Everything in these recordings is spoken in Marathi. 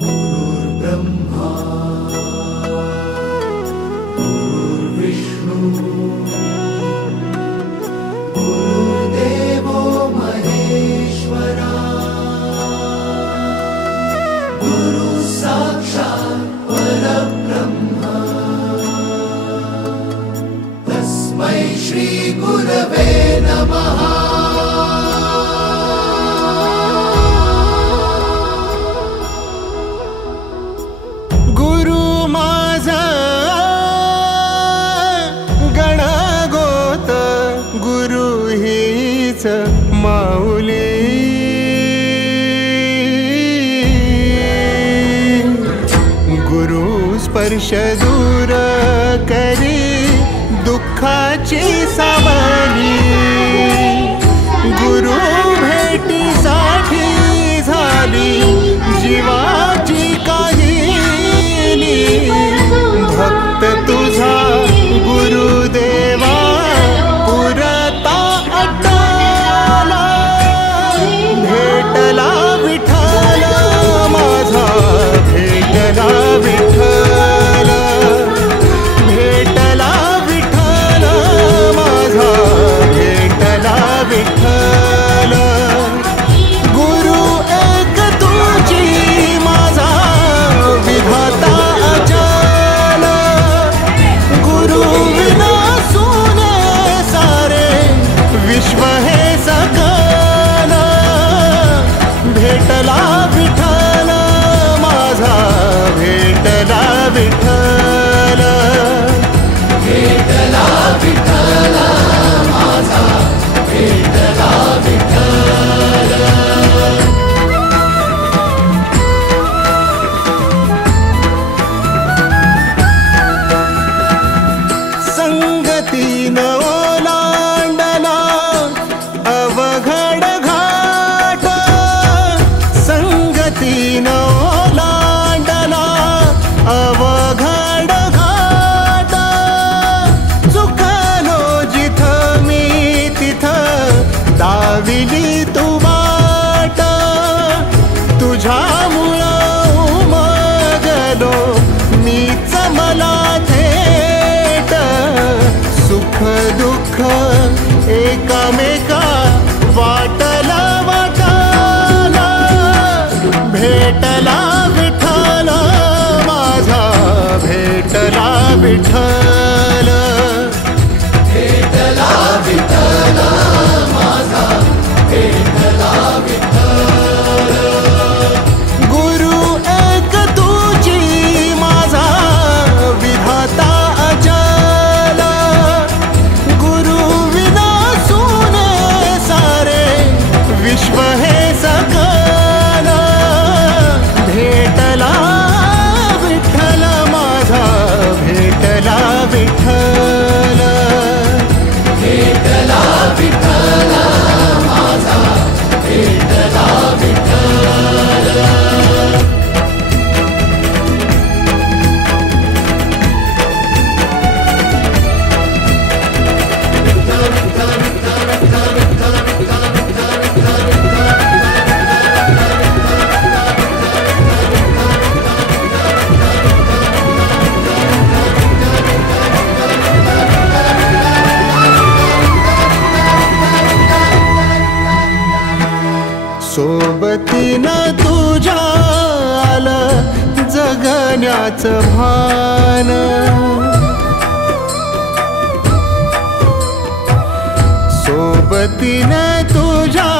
गुरुर्ब्रह्मा गुरुर्विष्णु गुरुर्देवो महेश्वरा गुरु साक्षात् परब्रह्म तस्मै श्री गुरवे नमः। माऊली गुरु स्पर्श दूर करी दुःखाची सावली गुरु भेटीसाठी झाली जीवाची काहिली भक्त तुझा गुरुदेवा पुरता भेटला विठ्ठल माझा भेटला विठ्ठल भेटला विठ्ठल माझा भेटला विठ्ठल गुरु एक तुझी माझा विधाता अचल गुरु विना सुने सारे विश्व हे सकल भेटला विठ्ठल माझा भेटला विठ्ठल भेटला विठ्ठल माझा भेटला विठ्ठल। संगतीन ओलांडला अवघड घाट संगतीन ओलांडला अवघड घाट चुकलो जिथं मी तिथं दाविली तू वाट तुझ्यामुळं उमगलो मीच मला थेट सुख दुःख एकामेका वाटला वाटाला भेटला विठ्ठल माझा भेटला विठ्ठल भेटला विठ्ठल माझा भेटला विठ्ठल गुरु एक तुझी माझा विधाता अचल गुरु विना सुने सारे विश्व हे सकल भेटला विठ्ठल माझा भेटला विठ्ठल भेटला विठ्ठल माझा भेटला विठ्ठल। सोबतीनं तुझ्या आलं जगण्याचं भान सोबतीनं तुझ्या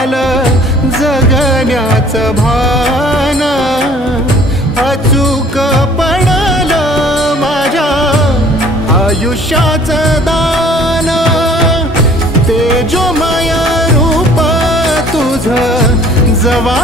आलं जगण्याचं भान अचूक पडलं माझ्या आयुष्याचं दान तेजोमय रूप तुझं जवा